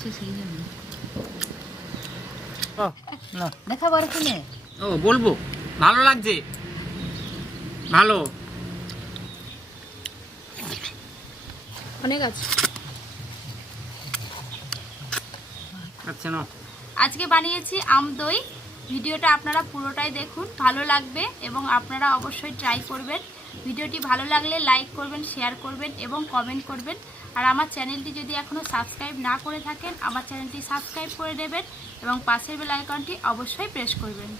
দিচ্ছে সেই জন্য। ও না দেখাবো আর কিনে। ও বলবো ভালো লাগছে, ভালো অনেক আছে। আচ্ছা না, আজকে বানিয়েছি আমদই। ভিডিওটা আপনারা পুরোটাই দেখুন, ভালো লাগবে এবং আপনারা অবশ্যই ট্রাই করবেন। ভিডিওটি ভালো লাগলে লাইক করবেন, শেয়ার করবেন এবং কমেন্ট করবেন। আর আমার চ্যানেলটি যদি এখনও সাবস্ক্রাইব না করে থাকেন, আমার চ্যানেলটি সাবস্ক্রাইব করে দেবেন এবং পাশের বেল আইকনটি অবশ্যই প্রেস করবেন।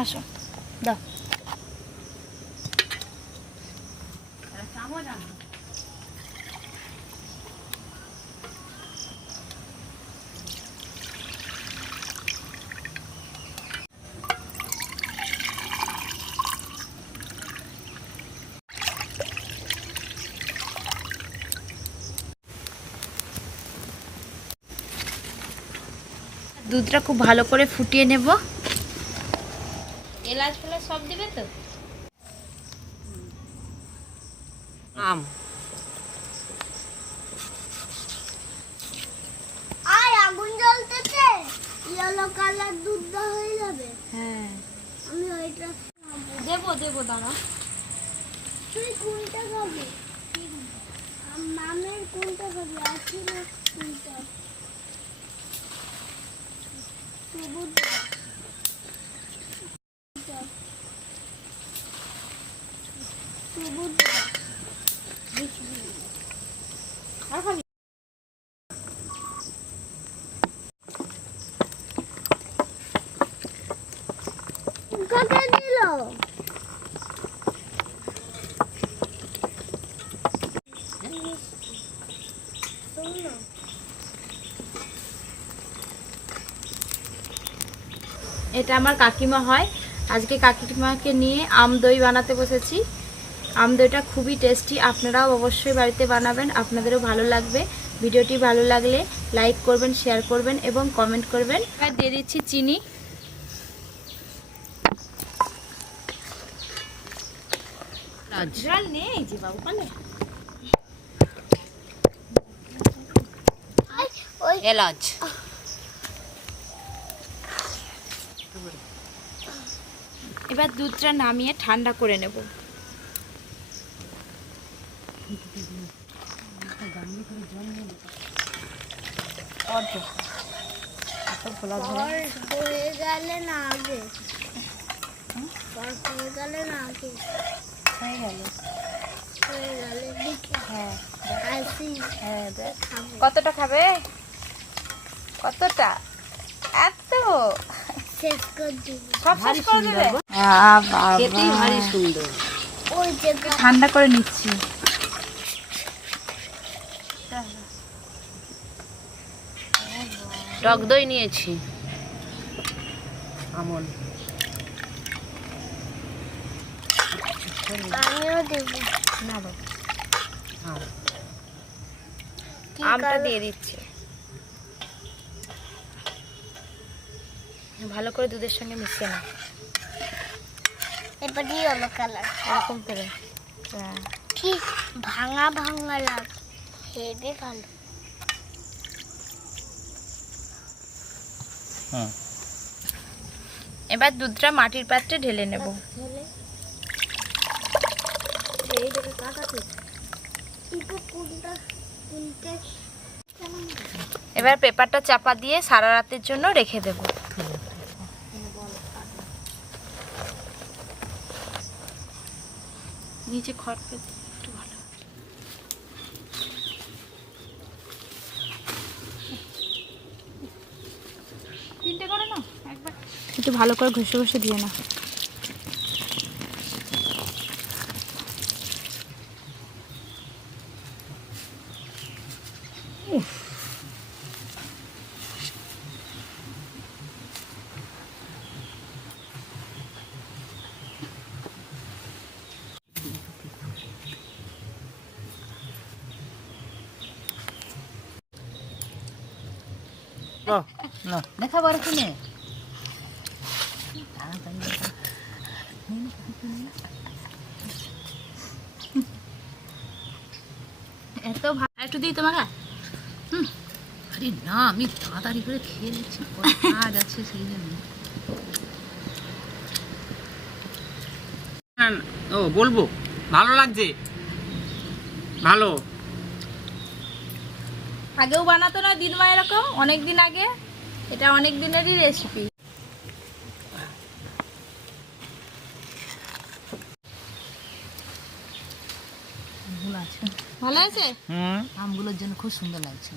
আসো দাও। দুধটা খুব ভালো করে ফুটিয়ে নেব। এলাচ ফেলাচ সব দিবে তো। আম আর আগুন জ্বলতেছে, ইয়েলো কালার দুধ হয়ে যাবে। হ্যাঁ আমি ওইটা খাবো। দেবো দেবো দাঁড়া। তুই কোনটা খাবি? মামের কোনটা খাবি? আছে না কোনটা? সবুজটা। সবুজটা। আর খাবি? কাকে দিল? এটা আমার কাকিমা হয়। আজকে কাকিমাকে নিয়ে আমদই বানাতে বসেছি। আমদইটা খুবই টেস্টি, আপনারাও অবশ্যই বাড়িতে বানাবেন, আপনাদেরও ভালো লাগবে। ভিডিওটি ভালো লাগলে লাইক করবেন, শেয়ার করবেন এবং কমেন্ট করবেন। এবার দিয়ে দিচ্ছি চিনি। জল নেই যে বাবু পালে। এলাচ এবার দুধটা নামিয়ে ঠান্ডা করে নেব। হয়ে গেলে না আগে, হয়ে গেলে না আগে, হয়ে গেল। হয়ে গেলে দেখি। হ্যাঁ আসি হ্যাঁ দেখ। খাবো। কতটা খাবে? কতটা? এত শেষ করে দিব। সব শেষ করে দেবে? খেতেই ভারী সুন্দর। ওই যে ঠান্ডা করে নিচ্ছি। টক দই নিয়েছি আমন। আমিও দেবো। না বাবা, কি আমটা কালার? দিয়ে দিচ্ছি। ভালো করে দুধের সঙ্গে মিশিয়ে না, এবার ইয়েলো কালার। এরকম করে। কি ভাঙা ভাঙা লাগ হেভি ভালো। এবার দুধটা মাটির পাত্রে ঢেলে নেব। এবার পেপারটা চাপা দিয়ে সারা রাতের জন্য রেখে দেব। নিচে খড় একটু ভালো, তিনটে করে নাও একবার। একটু ভালো করে ঘষে ঘষে দিয়ে না। দেখা বড় কিনে এত ভালো, একটু দিই তোমাকে। আরে না, আমি তাড়াতাড়ি করে খেয়ে নিচ্ছি, কাজ আছে সেই জন্য। ও বলবো ভালো লাগছে, ভালো। আগেও বানাতো না দিনমা এরকম, অনেক দিন আগে। এটা অনেক দিনেরই রেসিপি। ভুল আছে, ভালো আছে? আমগুলোর জন্য খুব সুন্দর লাগছে।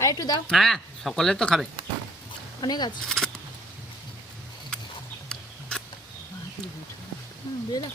আর একটু দাও, হ্যাঁ সকলে তো খাবে। অনেক আছে। দিয়ে দাও।